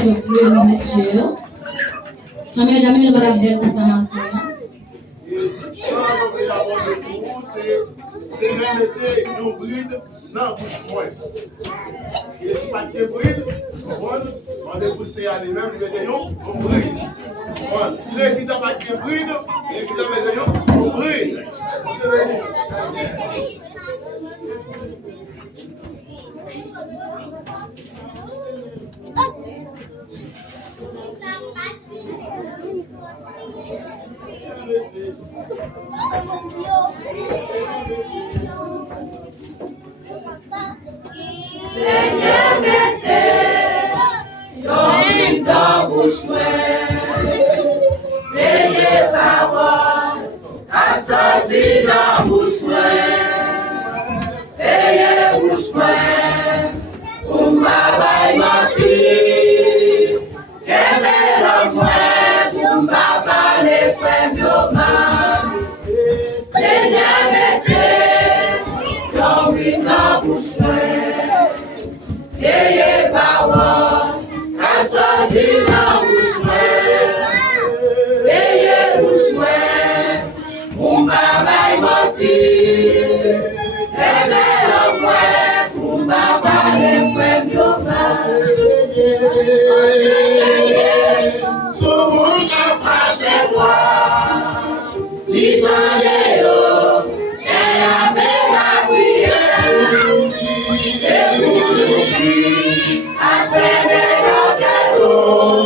le plus monsieur. Ça m'est jamais le rappel pour ça maintenant. C'est même été une bride dans la bouche moins. Et si pas de bride, on est poussé à lui-même, il met une bride. Si l'équipe n'a pas de bride, l'équipe a une bride. Seigneur, mettez l'homme dans bouche ayez parole, à sortir dans bouche ayez bouche pour m'avoir menti, qu'elle est pour m'avoir les frères Seigneur, mettez l'homme dans bouche ayez parole, à sortir dans bouche ayez bouche pour m'avoir menti, pour m'avoir les frères tout le monde a passé moi, dit et avec la prière, et pour nous, après les l'eau,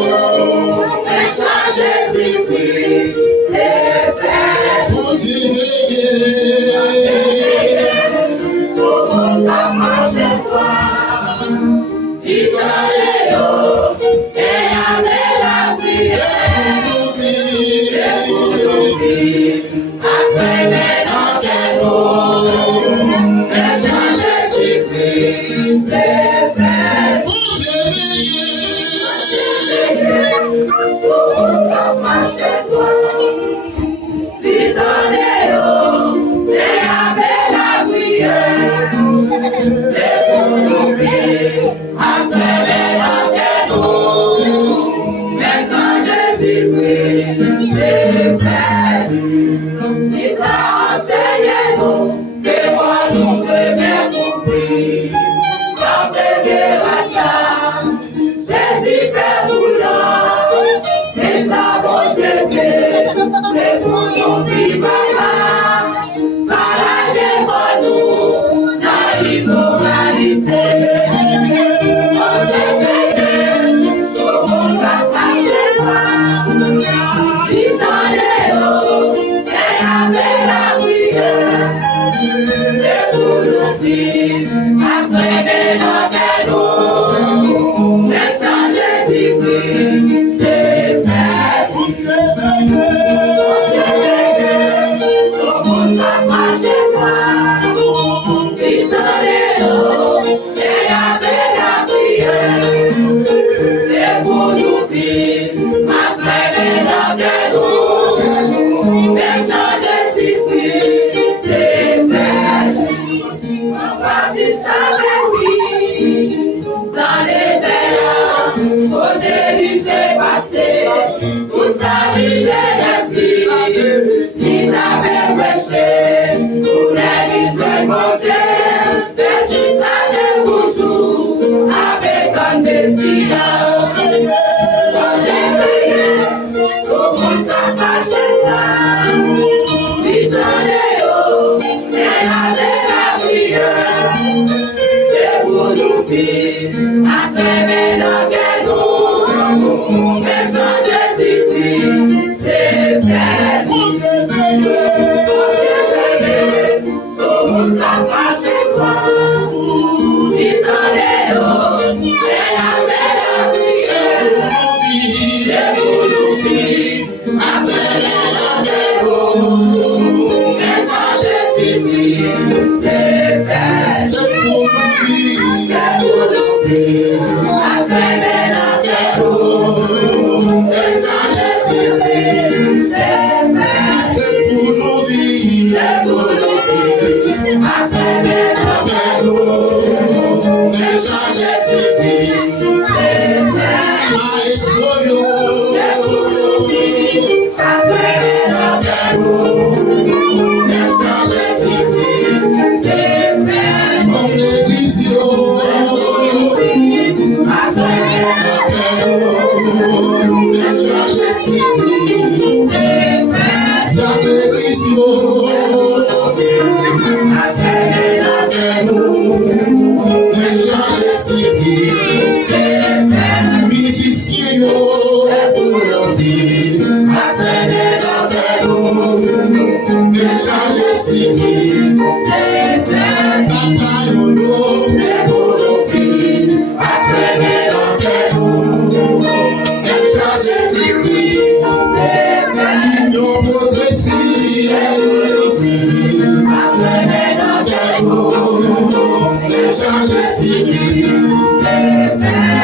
et quand Jésus-Christ est fait, vous y tout le monde a passé moi, dit et avec la prière, et pour nous, après les l'eau, et quand Jésus-Christ est fait, vous y tout le monde a passé moi, dit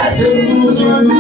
C'est pour nous.